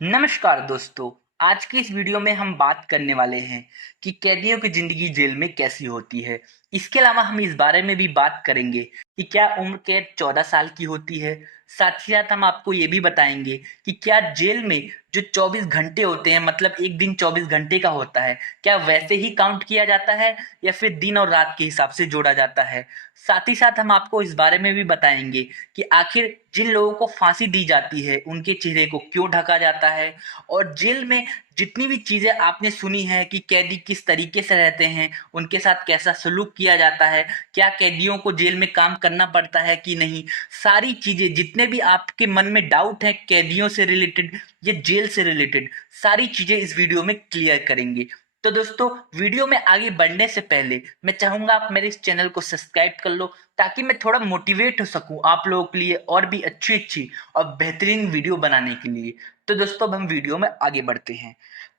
नमस्कार दोस्तों। आज की इस वीडियो में हम बात करने वाले हैं कि कैदियों की जिंदगी जेल में कैसी होती है। इसके अलावा हम इस बारे में भी बात करेंगे कि क्या उम्र कैद 14 साल की होती है। साथ ही साथ हम आपको ये भी बताएंगे कि क्या जेल में जो 24 घंटे होते हैं, मतलब एक दिन 24 घंटे का होता है, क्या वैसे ही काउंट किया जाता है या फिर दिन और रात के हिसाब से जोड़ा जाता है। साथ ही साथ हम आपको इस बारे में भी बताएंगे कि आखिर जिन लोगों को फांसी दी जाती है उनके चेहरे को क्यों ढका जाता है, और जेल में जितनी भी चीजें आपने सुनी है कि कैदी किस तरीके से रहते हैं, उनके साथ कैसा सलूक किया जाता है, क्या कैदियों को जेल में काम करना पड़ता है कि नहीं, सारी चीजें जितने भी आपके मन में डाउट है कैदियों से रिलेटेड या जेल से रिलेटेड, सारी चीजें इस वीडियो में क्लियर करेंगे। तो दोस्तों, वीडियो में आगे बढ़ने से पहले मैं चाहूंगा आप मेरे इस चैनल को सब्सक्राइब कर लो, ताकि मैं थोड़ा मोटिवेट हो सकूं आप लोगों के लिए और भी अच्छी अच्छी और बेहतरीन वीडियो बनाने के लिए। तो दोस्तों, अब हम वीडियो में आगे बढ़ते हैं।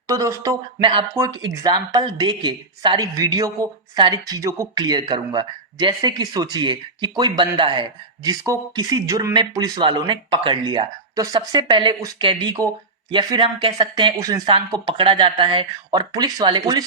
तो दोस्तों, मैं आपको एक एग्जाम्पल दे के सारी वीडियो को, सारी चीजों को क्लियर करूंगा। जैसे कि सोचिए कि कोई बंदा है जिसको किसी जुर्म में पुलिस वालों ने पकड़ लिया। तो सबसे पहले उस कैदी को, या फिर हम कह सकते हैं उस इंसान को, पकड़ा जाता है और पुलिस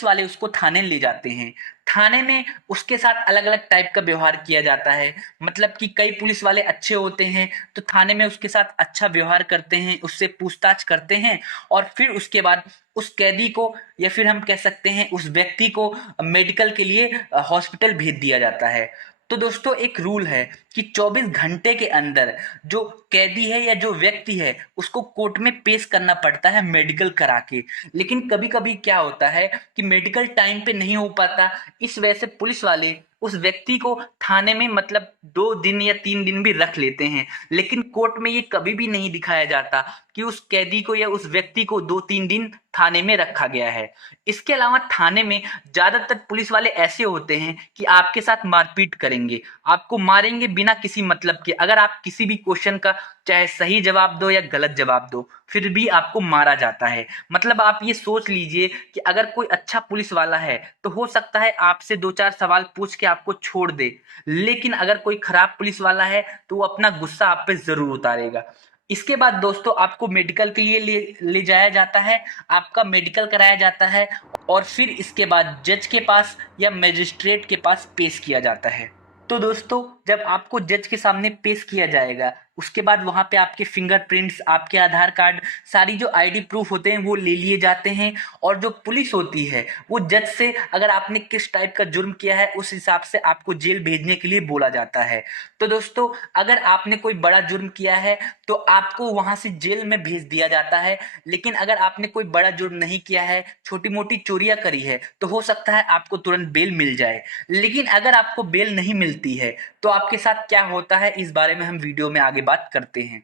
वाले उसको थाने ले जाते हैं। थाने में उसके साथ अलग अलग टाइप का व्यवहार किया जाता है। मतलब कि कई पुलिस वाले अच्छे होते हैं तो थाने में उसके साथ अच्छा व्यवहार करते हैं, उससे पूछताछ करते हैं, और फिर उसके बाद उस कैदी को, या फिर हम कह सकते हैं उस व्यक्ति को, मेडिकल के लिए हॉस्पिटल भेज दिया जाता है। तो दोस्तों, एक रूल है कि 24 घंटे के अंदर जो कैदी है या जो व्यक्ति है उसको कोर्ट में पेश करना पड़ता है मेडिकल करा के। लेकिन कभी कभी क्या होता है कि मेडिकल टाइम पे नहीं हो पाता, इस वजह से पुलिस वाले उस व्यक्ति को थाने में, मतलब 2 दिन या 3 दिन भी रख लेते हैं। लेकिन कोर्ट में ये कभी भी नहीं दिखाया जाता कि उस कैदी को या उस व्यक्ति को 2-3 दिन थाने में रखा गया है। इसके अलावा थाने में ज्यादातर पुलिस वाले ऐसे होते हैं कि आपके साथ मारपीट करेंगे, आपको मारेंगे बिना किसी मतलब के। अगर आप किसी भी क्वेश्चन का चाहे सही जवाब दो या गलत जवाब दो, फिर भी आपको मारा जाता है। मतलब आप ये सोच लीजिए कि अगर कोई अच्छा पुलिस वाला है तो हो सकता है आपसे 2-4 सवाल पूछ के आपको छोड़ दे, लेकिन अगर कोई खराब पुलिस वाला है तो वो अपना गुस्सा आप पे जरूर उतारेगा। इसके बाद दोस्तों, आपको मेडिकल के लिए ले जाया जाता है, आपका मेडिकल कराया जाता है, और फिर इसके बाद जज के पास या मजिस्ट्रेट के पास पेश किया जाता है। तो दोस्तों, जब आपको जज के सामने पेश किया जाएगा, उसके बाद वहां पे आपके फिंगरप्रिंट्स, आपके आधार कार्ड, सारी जो आईडी प्रूफ होते हैं वो ले लिए जाते हैं। और जो पुलिस होती है वो जज से, अगर आपने किस टाइप का जुर्म किया है उस हिसाब से आपको जेल भेजने के लिए बोला जाता है। तो दोस्तों, अगर आपने कोई बड़ा जुर्म किया है तो आपको वहां से जेल में भेज दिया जाता है। लेकिन अगर आपने कोई बड़ा जुर्म नहीं किया है, छोटी मोटी चोरियां करी है, तो हो सकता है आपको तुरंत बेल मिल जाए। लेकिन अगर आपको बेल नहीं मिलती है तो आपके साथ क्या होता है, इस बारे में हम वीडियो में आगे बात करते हैं।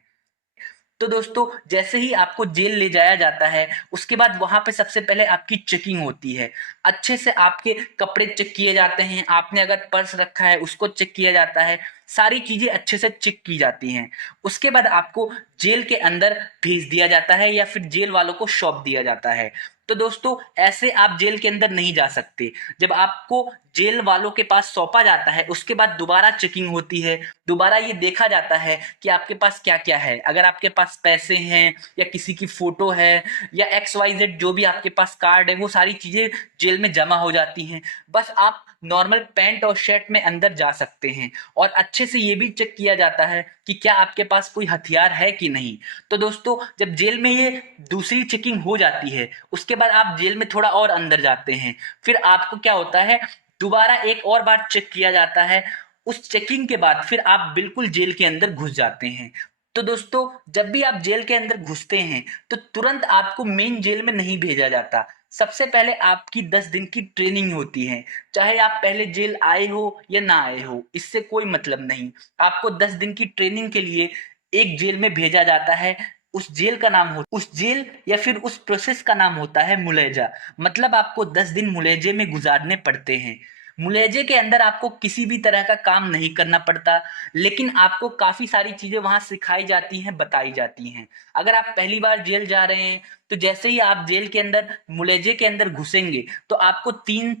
तो दोस्तों, जैसे ही आपको जेल ले जाया जाता है, उसके बाद वहां पे सबसे पहले आपकी चेकिंग होती है। अच्छे से आपके कपड़े चेक किए जाते हैं, आपने अगर पर्स रखा है उसको चेक किया जाता है, सारी चीजें अच्छे से चेक की जाती हैं। उसके बाद आपको जेल के अंदर भेज दिया जाता है या फिर जेल वालों को सौंप दिया जाता है। तो दोस्तों, ऐसे आप जेल के अंदर नहीं जा सकते। जब आपको जेल वालों के पास सौंपा जाता है, उसके बाद दोबारा चेकिंग होती है। दोबारा ये देखा जाता है कि आपके पास क्या क्या है। अगर आपके पास पैसे हैं या किसी की फोटो है या XYZ जो भी आपके पास कार्ड है, वो सारी चीजें जेल में जमा हो जाती हैं। बस आप नॉर्मल पैंट और शर्ट में अंदर जा सकते हैं। और अच्छे से ये भी चेक किया जाता है कि क्या आपके पास कोई हथियार है कि नहीं। तो दोस्तों, जब जेल में ये दूसरी चेकिंग हो जाती है, उसके बाद आप जेल में थोड़ा और अंदर जाते हैं। फिर आपको क्या होता है, दोबारा एक और बार चेक किया जाता है। उस चेकिंग के बाद फिर आप बिल्कुल जेल के अंदर घुस जाते हैं। तो दोस्तों, जब भी आप जेल के अंदर घुसते हैं तो तुरंत आपको मेन जेल में नहीं भेजा जाता। सबसे पहले आपकी 10 दिन की ट्रेनिंग होती है। चाहे आप पहले जेल आए हो या ना आए हो, इससे कोई मतलब नहीं। आपको 10 दिन की ट्रेनिंग के लिए एक जेल में भेजा जाता है। उस जेल या फिर उस प्रोसेस का नाम होता है मुलेजा। मतलब आपको 10 दिन मुलेजे में गुजारने पड़ते हैं। मुलेजे के अंदर आपको किसी भी तरह का काम नहीं करना पड़ता, लेकिन आपको काफी सारी चीजें वहां सिखाई जाती हैं, बताई जाती हैं। अगर आप पहली बार जेल जा रहे हैं तो जैसे ही आप जेल के अंदर, मुलेजे के अंदर घुसेंगे, तो आपको तीन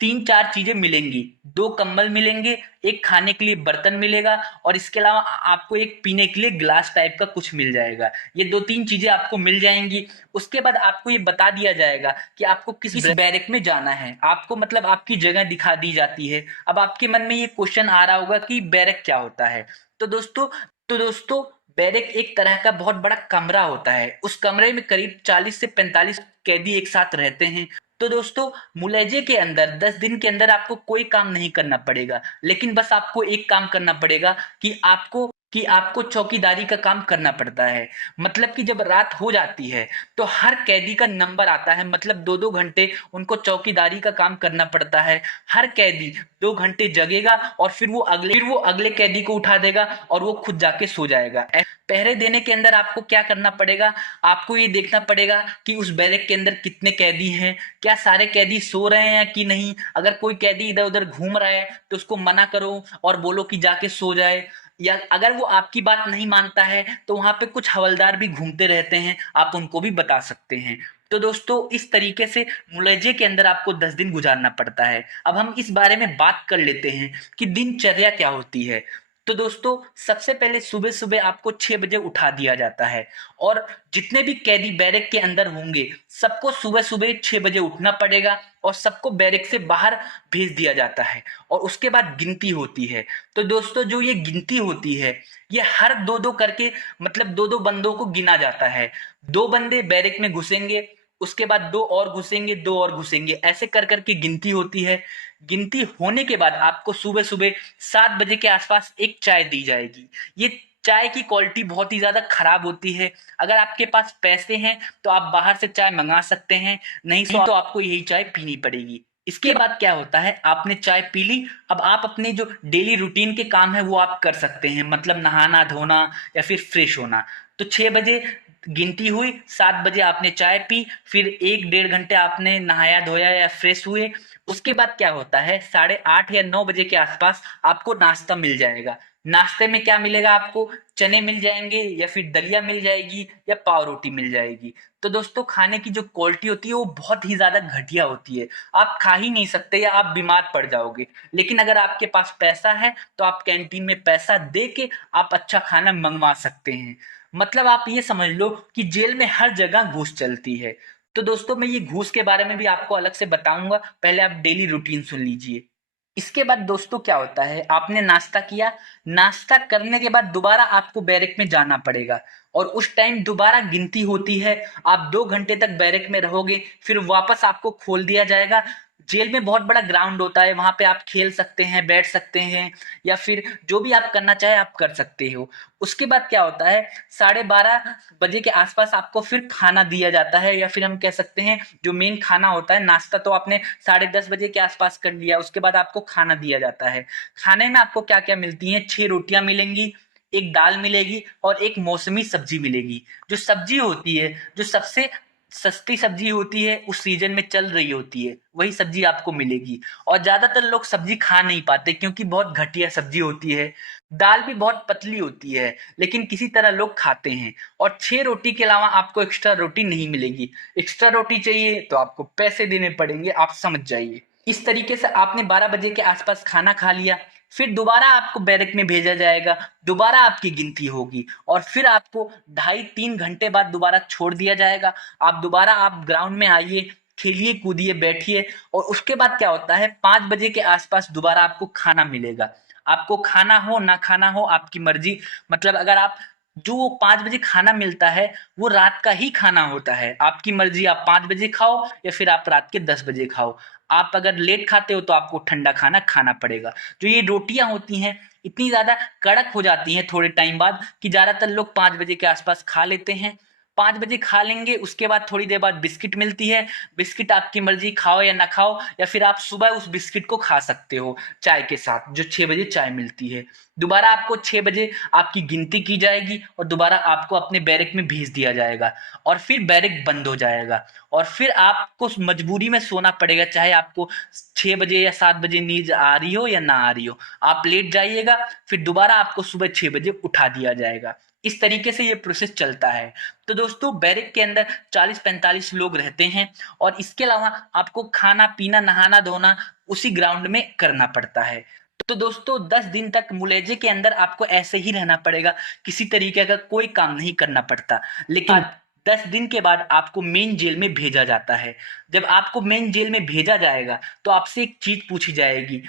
तीन चार चीजें मिलेंगी। दो कंबल मिलेंगे, एक खाने के लिए बर्तन मिलेगा और इसके अलावा आपको एक पीने के लिए ग्लास टाइप का कुछ मिल जाएगा। ये दो तीन चीजें आपको मिल जाएंगी। उसके बाद आपको ये बता दिया जाएगा कि आपको किस बैरक में जाना है। आपको मतलब आपकी जगह दिखा दी जाती है। अब आपके मन में ये क्वेश्चन आ रहा होगा कि बैरक क्या होता है। तो दोस्तों तो दोस्तों बैरक एक तरह का बहुत बड़ा कमरा होता है। उस कमरे में करीब 40 से 45 कैदी एक साथ रहते हैं। तो दोस्तों मुलैजे के अंदर 10 दिन के अंदर आपको कोई काम नहीं करना पड़ेगा, लेकिन बस आपको एक काम करना पड़ेगा कि आपको चौकीदारी का काम करना पड़ता है। मतलब कि जब रात हो जाती है तो हर कैदी का नंबर आता है, मतलब 2-2 घंटे उनको चौकीदारी का काम करना पड़ता है। हर कैदी 2 घंटे जगेगा और फिर वो अगले कैदी को उठा देगा और वो खुद जाके सो जाएगा। पहरे देने के अंदर आपको क्या करना पड़ेगा, आपको ये देखना पड़ेगा कि उस बैरक के अंदर कितने कैदी हैं, क्या सारे कैदी सो रहे हैं कि नहीं। अगर कोई कैदी इधर उधर घूम रहा है तो उसको मना करो और बोलो कि जाके सो जाए। या अगर वो आपकी बात नहीं मानता है तो वहां पे कुछ हवलदार भी घूमते रहते हैं, आप उनको भी बता सकते हैं। तो दोस्तों इस तरीके से मुलैजे के अंदर आपको 10 दिन गुजारना पड़ता है। अब हम इस बारे में बात कर लेते हैं कि दिनचर्या क्या होती है। तो दोस्तों सबसे पहले सुबह सुबह आपको 6 बजे उठा दिया जाता है और जितने भी कैदी बैरक के अंदर होंगे सबको सुबह सुबह 6 बजे उठना पड़ेगा और सबको बैरक से बाहर भेज दिया जाता है और उसके बाद गिनती होती है। तो दोस्तों जो ये गिनती होती है ये हर दो दो करके, मतलब दो दो बंदों को गिना जाता है। दो बंदे बैरक में घुसेंगे, उसके बाद दो और घुसेंगे, दो और घुसेंगे, ऐसे कर करके गिनती होती है। गिनती होने के बाद आपको सुबह सुबह 7 बजे के आसपास एक चाय दी जाएगी। ये चाय की क्वालिटी बहुत ही ज्यादा खराब होती है। अगर आपके पास पैसे हैं तो आप बाहर से चाय मंगा सकते हैं, नहीं तो आपको यही चाय पीनी पड़ेगी। इसके बाद क्या होता है, आपने चाय पी ली, अब आप अपने जो डेली रूटीन के काम है वो आप कर सकते हैं, मतलब नहाना धोना या फिर फ्रेश होना। तो 6 बजे गिनती हुई, 7 बजे आपने चाय पी, फिर 1-1.5 घंटे आपने नहाया धोया या फ्रेश हुए। उसके बाद क्या होता है, 8:30 या 9 बजे के आसपास आपको नाश्ता मिल जाएगा। नाश्ते में क्या मिलेगा आपको, चने मिल जाएंगे या फिर दलिया मिल जाएगी या पाव रोटी मिल जाएगी। तो दोस्तों खाने की जो क्वालिटी होती है वो बहुत ही ज्यादा घटिया होती है, आप खा ही नहीं सकते या आप बीमार पड़ जाओगे। लेकिन अगर आपके पास पैसा है तो आप कैंटीन में पैसा दे के आप अच्छा खाना मंगवा सकते हैं। मतलब आप ये समझ लो कि जेल में हर जगह घूस चलती है। तो दोस्तों मैं ये घूस के बारे में भी आपको अलग से बताऊंगा, पहले आप डेली रूटीन सुन लीजिए। इसके बाद दोस्तों क्या होता है, आपने नाश्ता किया, नाश्ता करने के बाद दोबारा आपको बैरक में जाना पड़ेगा और उस टाइम दोबारा गिनती होती है। आप 2 घंटे तक बैरक में रहोगे, फिर वापस आपको खोल दिया जाएगा। जेल में बहुत बड़ा ग्राउंड होता है, वहां पे आप खेल सकते हैं, बैठ सकते हैं या फिर जो भी आप करना चाहे आप कर सकते हो। उसके बाद क्या होता है, 12:30 बजे के आसपास आपको फिर खाना दिया जाता है, या फिर हम कह सकते हैं जो मेन खाना होता है। नाश्ता तो आपने 10:30 बजे के आसपास कर लिया, उसके बाद आपको खाना दिया जाता है। खाने में आपको क्या क्या मिलती हैं, 6 रोटियां मिलेंगी, एक दाल मिलेगी और एक मौसमी सब्जी मिलेगी। जो सब्जी होती है, जो सबसे सस्ती सब्जी होती है, उस सीजन में चल रही होती है, वही सब्जी आपको मिलेगी। और ज्यादातर लोग सब्जी खा नहीं पाते क्योंकि बहुत घटिया सब्जी होती है। दाल भी बहुत पतली होती है, लेकिन किसी तरह लोग खाते हैं। और 6 रोटी के अलावा आपको एक्स्ट्रा रोटी नहीं मिलेगी। एक्स्ट्रा रोटी चाहिए तो आपको पैसे देने पड़ेंगे, आप समझ जाइए। इस तरीके से आपने 12 बजे के आसपास खाना खा लिया, फिर दोबारा आपको बैरक में भेजा जाएगा, दोबारा आपकी गिनती होगी और फिर आपको 2.5-3 घंटे बाद दोबारा छोड़ दिया जाएगा। आप ग्राउंड में आइए, खेलिए कूदिए बैठिए। और उसके बाद क्या होता है, 5 बजे के आसपास दोबारा आपको खाना मिलेगा। आपको खाना हो ना खाना हो आपकी मर्जी, मतलब अगर आप जो 5 बजे खाना मिलता है वो रात का ही खाना होता है, आपकी मर्जी, आप 5 बजे खाओ या फिर आप रात के 10 बजे खाओ। आप अगर लेट खाते हो तो आपको ठंडा खाना खाना पड़ेगा। जो ये रोटियां होती हैं इतनी ज्यादा कड़क हो जाती हैं थोड़े टाइम बाद कि ज्यादातर लोग 5 बजे के आसपास खा लेते हैं। 5 बजे खा लेंगे, उसके बाद थोड़ी देर बाद बिस्किट मिलती है। बिस्किट आपकी मर्जी, खाओ या ना खाओ, या फिर आप सुबह उस बिस्किट को खा सकते हो चाय के साथ, जो 6 बजे चाय मिलती है। दोबारा आपको 6 बजे आपकी गिनती की जाएगी और दोबारा आपको अपने बैरक में भेज दिया जाएगा और फिर बैरक बंद हो जाएगा और फिर आपको मजबूरी में सोना पड़ेगा, चाहे आपको 6 बजे या 7 बजे नींद आ रही हो या ना आ रही हो। आप लेट जाइएगा, फिर दोबारा आपको सुबह 6 बजे उठा दिया जाएगा। इस तरीके से ये प्रोसेस चलता है। तो दोस्तों बैरक के अंदर 40-45 लोग रहते हैं और इसके अलावा आपको खाना पीना नहाना धोना उसी ग्राउंड में करना पड़ता है। तो दोस्तों 10 दिन तक मुलेजे के अंदर आपको ऐसे ही रहना पड़ेगा, किसी तरीके का कोई काम नहीं करना पड़ता। लेकिन 10 दिन के बाद आपको मेन जेल में भेजा जाता है। जब आपको मेन जेल में भेजा जाएगा तो आपसे एक चीज पूछी जाएगी,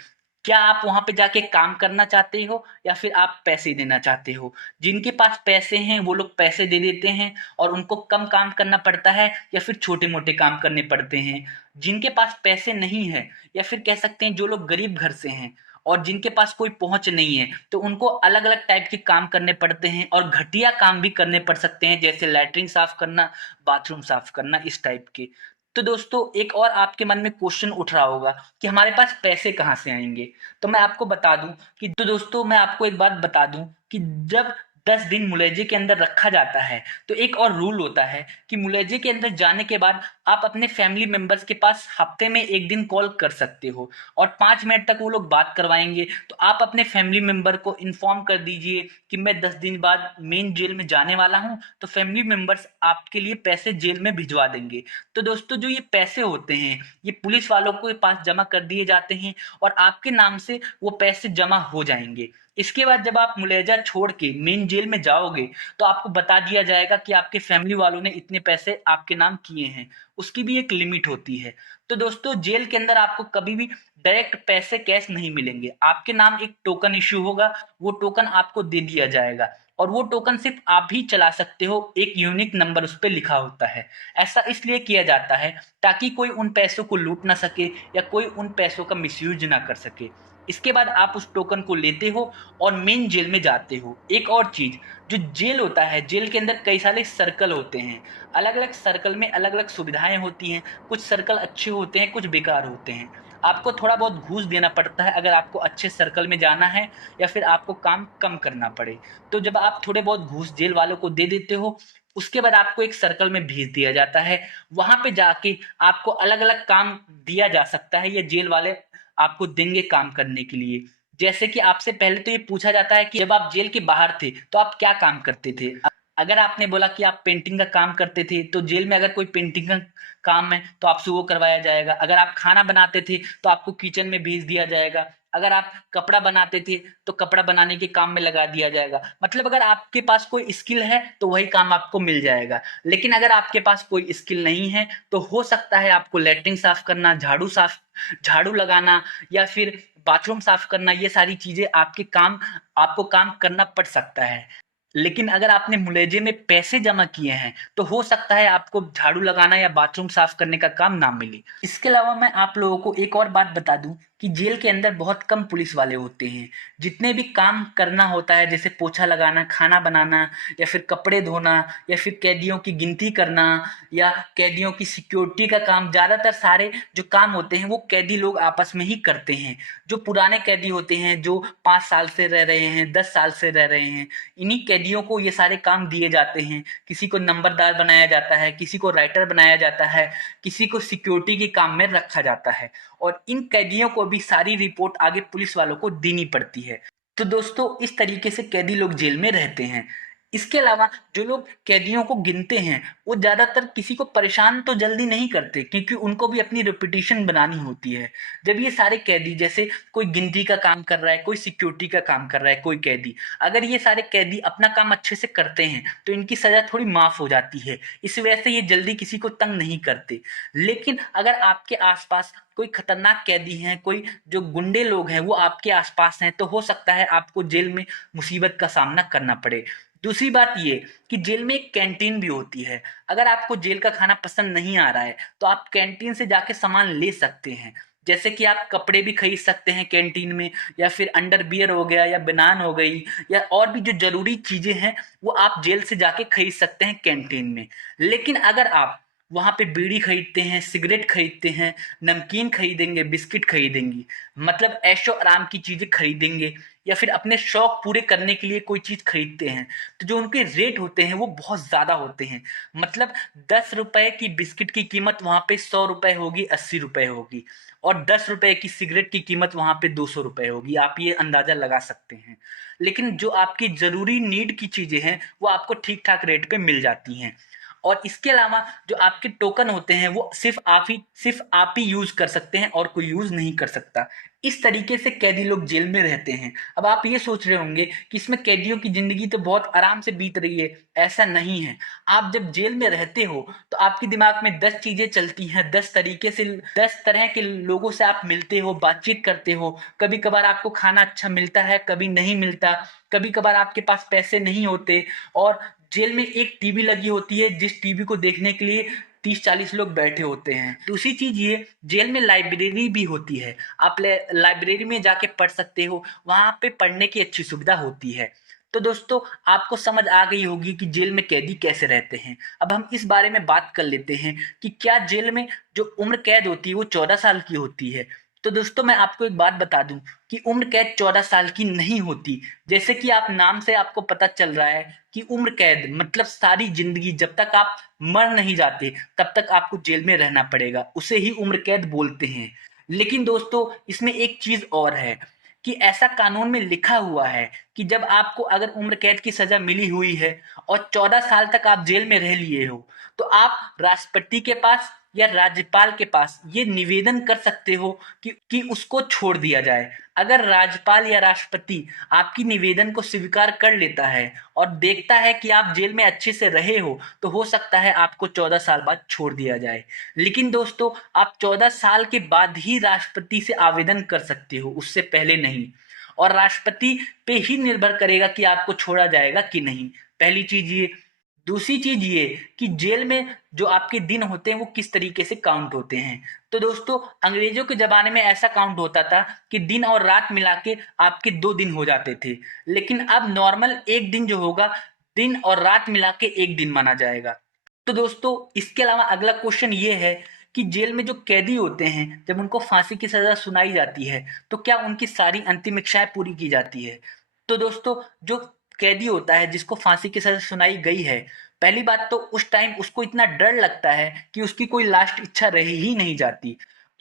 क्या आप वहां पे जाके काम करना चाहते हो या फिर आप पैसे देना चाहते हो। जिनके पास पैसे हैं वो लोग पैसे दे देते हैं और उनको कम काम करना पड़ता है या फिर छोटे मोटे काम करने पड़ते हैं। जिनके पास पैसे नहीं है या फिर कह सकते हैं जो लोग गरीब घर से हैं और जिनके पास कोई पहुंच नहीं है तो उनको अलग अलग टाइप के काम करने पड़ते हैं और घटिया काम भी करने पड़ सकते हैं, जैसे लैट्रिन साफ करना, बाथरूम साफ करना, इस टाइप के। तो दोस्तों एक और आपके मन में क्वेश्चन उठ रहा होगा कि हमारे पास पैसे कहाँ से आएंगे। तो मैं आपको बता दूं कि तो दोस्तों मैं आपको एक बात बता दूं कि जब 10 दिन मुलेजे के अंदर रखा जाता है तो एक और रूल होता है कि मुलेजे के अंदर जाने के बाद आप अपने फैमिली मेंबर्स के पास हफ्ते में एक दिन कॉल कर सकते हो और 5 मिनट तक वो लोग बात करवाएंगे। तो आप अपने फैमिली मेंबर को इन्फॉर्म कर दीजिए कि मैं 10 दिन बाद मेन जेल में जाने वाला हूँ, तो फैमिली मेंबर्स आपके लिए पैसे जेल में भिजवा देंगे। तो दोस्तों जो ये पैसे होते हैं ये पुलिस वालों के पास जमा कर दिए जाते हैं और आपके नाम से वो पैसे जमा हो जाएंगे। इसके बाद जब आप मुलेजा छोड़ के मेन जेल में जाओगे तो आपको बता दिया जाएगा कि आपके फैमिली वालों ने इतने पैसे आपके नाम किए हैं। उसकी भी एक लिमिट होती है। तो दोस्तों जेल के अंदर आपको कभी भी डायरेक्ट पैसे कैश नहीं मिलेंगे, आपके नाम एक टोकन इश्यू होगा, वो टोकन आपको दे दिया जाएगा और वो टोकन सिर्फ आप ही चला सकते हो, एक यूनिक नंबर उस पर लिखा होता है। ऐसा इसलिए किया जाता है ताकि कोई उन पैसों को लूट ना सके या कोई उन पैसों का मिसयूज ना कर सके। इसके बाद आप उस टोकन को लेते हो और मेन जेल में जाते हो। एक और चीज, जो जेल होता है, जेल के अंदर कई सारे सर्कल होते हैं, अलग अलग सर्कल में अलग अलग सुविधाएं होती हैं। कुछ सर्कल अच्छे होते हैं, कुछ बेकार होते हैं। आपको थोड़ा बहुत घूस देना पड़ता है अगर आपको अच्छे सर्कल में जाना है या फिर आपको काम कम करना पड़े। तो जब आप थोड़े बहुत घूस जेल वालों को दे देते हो उसके बाद आपको एक सर्कल में भेज दिया जाता है। वहां पे जाके आपको अलग अलग काम दिया जा सकता है, ये जेल वाले आपको देंगे काम करने के लिए। जैसे कि आपसे पहले तो ये पूछा जाता है कि जब आप जेल के बाहर थे तो आप क्या काम करते थे। अगर आपने बोला कि आप पेंटिंग का काम करते थे तो जेल में अगर कोई पेंटिंग का काम है तो आपसे वो करवाया जाएगा। अगर आप खाना बनाते थे तो आपको किचन में भेज दिया जाएगा। अगर आप कपड़ा बनाते थे तो कपड़ा बनाने के काम में लगा दिया जाएगा। मतलब अगर आपके पास कोई स्किल है तो वही काम आपको मिल जाएगा। लेकिन अगर आपके पास कोई स्किल नहीं है तो हो सकता है आपको लैट्रिन साफ करना, झाड़ू लगाना या फिर बाथरूम साफ करना, ये सारी चीजें आपको काम करना पड़ सकता है। लेकिन अगर आपने मुलेजे में पैसे जमा किए हैं तो हो सकता है आपको झाड़ू लगाना या बाथरूम साफ करने का काम ना मिले। इसके अलावा मैं आप लोगों को एक और बात बता दूं कि जेल के अंदर बहुत कम पुलिस वाले होते हैं। जितने भी काम करना होता है जैसे पोछा लगाना, खाना बनाना या फिर कपड़े धोना या फिर कैदियों की गिनती करना या कैदियों की सिक्योरिटी का काम, ज्यादातर सारे जो काम होते हैं वो कैदी लोग आपस में ही करते हैं। जो पुराने कैदी होते हैं जो 5 साल से रह रहे हैं, 10 साल से रह रहे हैं, इन्हीं कैदियों को ये सारे काम दिए जाते हैं। किसी को नंबरदार बनाया जाता है, किसी को राइटर बनाया जाता है, किसी को सिक्योरिटी के काम में रखा जाता है और इन कैदियों को भी सारी रिपोर्ट आगे पुलिस वालों को देनी पड़ती है। तो दोस्तों इस तरीके से कैदी लोग जेल में रहते हैं। इसके अलावा जो लोग कैदियों को गिनते हैं वो ज्यादातर किसी को परेशान तो जल्दी नहीं करते क्योंकि उनको भी अपनी रेपुटेशन बनानी होती है। जब ये सारे कैदी, जैसे कोई गिनती का काम कर रहा है, कोई सिक्योरिटी का काम कर रहा है, कोई कैदी, अगर ये सारे कैदी अपना काम अच्छे से करते हैं तो इनकी सजा थोड़ी माफ हो जाती है। इस वजह से ये जल्दी किसी को तंग नहीं करते। लेकिन अगर आपके आसपास कोई खतरनाक कैदी हैं, कोई जो गुंडे लोग हैं वो आपके आसपास हैं, तो हो सकता है आपको जेल में मुसीबत का सामना करना पड़े। दूसरी बात ये कि जेल में एक कैंटीन भी होती है। अगर आपको जेल का खाना पसंद नहीं आ रहा है तो आप कैंटीन से जाके सामान ले सकते हैं। जैसे कि आप कपड़े भी खरीद सकते हैं कैंटीन में, या फिर अंडरवियर हो गया या बनान हो गई, या और भी जो जरूरी चीजें हैं वो आप जेल से जाके खरीद सकते हैं कैंटीन में। लेकिन अगर आप वहाँ पे बीड़ी खरीदते हैं, सिगरेट खरीदते हैं, नमकीन खरीदेंगे, बिस्किट खरीदेंगी, मतलब ऐशो आराम की चीज़ें खरीदेंगे, या फिर अपने शौक पूरे करने के लिए कोई चीज़ खरीदते हैं, तो जो उनके रेट होते हैं वो बहुत ज़्यादा होते हैं। मतलब 10 रुपए की बिस्किट की कीमत वहाँ पे 100 रुपए होगी, 80 रुपए होगी, और 10 रुपए की सिगरेट की कीमत वहाँ पे 200 रुपए होगी। आप ये अंदाजा लगा सकते हैं। लेकिन जो आपकी ज़रूरी नीड की चीज़ें हैं वो आपको ठीक ठाक रेट पे मिल जाती हैं। और इसके अलावा जो आपके टोकन होते हैं वो सिर्फ आप ही यूज़ कर सकते हैं और कोई यूज़ नहीं कर सकता। इस तरीके से कैदी लोग जेल में रहते हैं। अब आप ये सोच रहे होंगे कि इसमें कैदियों की ज़िंदगी तो बहुत आराम से बीत रही है। ऐसा नहीं है। आप जब जेल में रहते हो तो आपके दिमाग में 10 चीज़ें चलती हैं, 10 तरह के लोगों से आप मिलते हो, बातचीत करते हो। कभी-कभार आपको खाना अच्छा मिलता है, कभी नहीं मिलता, कभी-कभार आपके पास पैसे नहीं होते, और जेल में एक टीवी लगी होती है जिस टीवी को देखने के लिए 30-40 लोग बैठे होते हैं। दूसरी चीज़ ये, जेल में लाइब्रेरी भी होती है। आप लाइब्रेरी में जाके पढ़ सकते हो, वहाँ पे पढ़ने की अच्छी सुविधा होती है। तो दोस्तों, आपको समझ आ गई होगी कि जेल में कैदी कैसे रहते हैं। अब हम इस बारे में बात कर लेते हैं कि क्या जेल में जो उम्र कैद होती है वो 14 साल की होती है। तो दोस्तों, मैं आपको एक बात बता दूं कि उम्र कैद 14 साल की नहीं होती। जैसे कि आप नाम से आपको पता चल रहा है कि उम्र कैद मतलब सारी जिंदगी, जब तक आप मर नहीं जाते तब तक आपको जेल में रहना पड़ेगा, उसे ही उम्र कैद बोलते हैं। लेकिन दोस्तों, इसमें एक चीज और है कि ऐसा कानून में लिखा हुआ है कि जब आपको अगर उम्र कैद की सजा मिली हुई है और 14 साल तक आप जेल में रह लिए हो, तो आप राष्ट्रपति के पास या राज्यपाल के पास ये निवेदन कर सकते हो कि उसको छोड़ दिया जाए। अगर राज्यपाल या राष्ट्रपति आपकी निवेदन को स्वीकार कर लेता है और देखता है कि आप जेल में अच्छे से रहे हो सकता है आपको 14 साल बाद छोड़ दिया जाए। लेकिन दोस्तों, आप 14 साल के बाद ही राष्ट्रपति से आवेदन कर सकते हो, उससे पहले नहीं। और राष्ट्रपति पे ही निर्भर करेगा कि आपको छोड़ा जाएगा कि नहीं। पहली चीज ये। दूसरी चीज ये कि जेल में जो आपके दिन होते हैं वो किस तरीके से काउंट होते हैं। तो दोस्तों, अंग्रेजों के जमाने में ऐसा काउंट होता था कि दिन और रात मिला के आपके 2 दिन हो जाते थे। लेकिन अब नॉर्मल एक दिन जो होगा, दिन और रात मिला के एक दिन माना जाएगा। तो दोस्तों, इसके अलावा अगला क्वेश्चन ये है कि जेल में जो कैदी होते हैं, जब उनको फांसी की सजा सुनाई जाती है तो क्या उनकी सारी अंतिम इच्छाएं पूरी की जाती है। तो दोस्तों, जो कैदी होता है जिसको फांसी की सजा सुनाई गई है, पहली बात तो उस टाइम उसको इतना डर लगता है कि उसकी कोई लास्ट इच्छा रह ही नहीं जाती।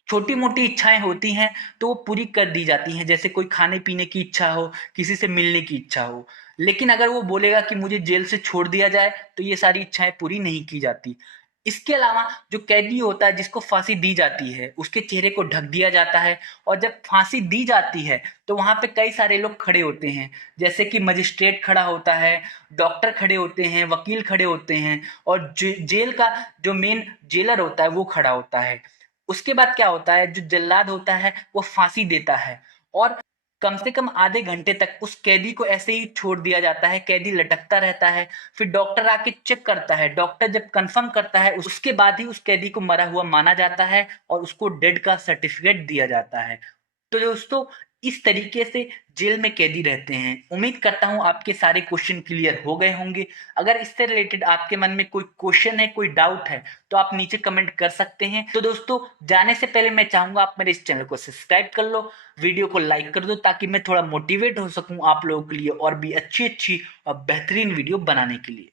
छोटी मोटी इच्छाएं होती हैं तो वो पूरी कर दी जाती हैं, जैसे कोई खाने पीने की इच्छा हो, किसी से मिलने की इच्छा हो। लेकिन अगर वो बोलेगा कि मुझे जेल से छोड़ दिया जाए तो ये सारी इच्छाएं पूरी नहीं की जाती। इसके अलावा जो कैदी होता है जिसको फांसी दी जाती है उसके चेहरे को ढक दिया जाता है, और जब फांसी दी जाती है तो वहां पे कई सारे लोग खड़े होते हैं, जैसे कि मजिस्ट्रेट खड़ा होता है, डॉक्टर खड़े होते हैं, वकील खड़े होते हैं, और जेल का जो मेन जेलर होता है वो खड़ा होता है। उसके बाद क्या होता है, जो जल्लाद होता है वो फांसी देता है, और कम से कम आधे घंटे तक उस कैदी को ऐसे ही छोड़ दिया जाता है। कैदी लटकता रहता है। फिर डॉक्टर आके चेक करता है। डॉक्टर जब कंफर्म करता है उसके बाद ही उस कैदी को मरा हुआ माना जाता है और उसको डेड का सर्टिफिकेट दिया जाता है। तो दोस्तों, इस तरीके से जेल में कैदी रहते हैं। उम्मीद करता हूं आपके सारे क्वेश्चन क्लियर हो गए होंगे। अगर इससे रिलेटेड आपके मन में कोई क्वेश्चन है, कोई डाउट है, तो आप नीचे कमेंट कर सकते हैं। तो दोस्तों, जाने से पहले मैं चाहूंगा आप मेरे इस चैनल को सब्सक्राइब कर लो, वीडियो को लाइक कर दो, ताकि मैं थोड़ा मोटिवेट हो सकूं आप लोगों के लिए और भी अच्छी अच्छी और बेहतरीन वीडियो बनाने के लिए।